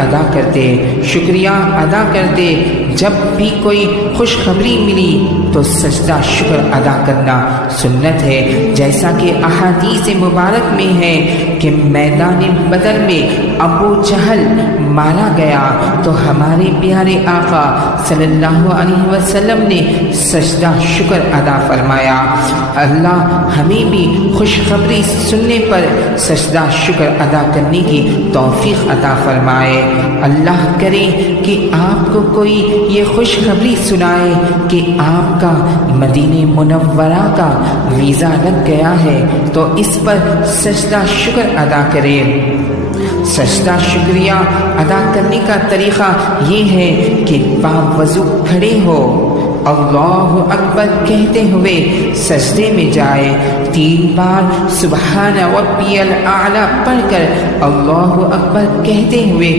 ادا کرتے، شکریہ ادا کرتے۔ جب بھی کوئی خوشخبری ملی تو سجدہ شکر ادا کرنا سنت ہے، جیسا کہ احادیث مبارک میں ہے کہ میدان بدر میں ابو جہل مارا گیا تو ہمارے پیارے آقا صلی اللہ علیہ وسلم نے سجدہ شکر ادا فرمایا۔ اللہ ہمیں بھی خوشخبری سننے پر سجدہ شکر ادا کرنے کی توفیق عطا فرمائے۔ اللہ کرے کہ آپ کو کوئی یہ خوشخبری سنائے کہ آپ کا مدینہ منورہ کا ویزا لگ گیا ہے تو اس پر سجدہ شکر ادا کرے۔ سجدہ شکریہ ادا کرنے کا طریقہ یہ ہے کہ باوضو کھڑے ہو، اللہ اکبر کہتے ہوئے سجدے میں جائے، 3 بار سبحان ربی الاعلی پڑھ کر اللہ اکبر کہتے ہوئے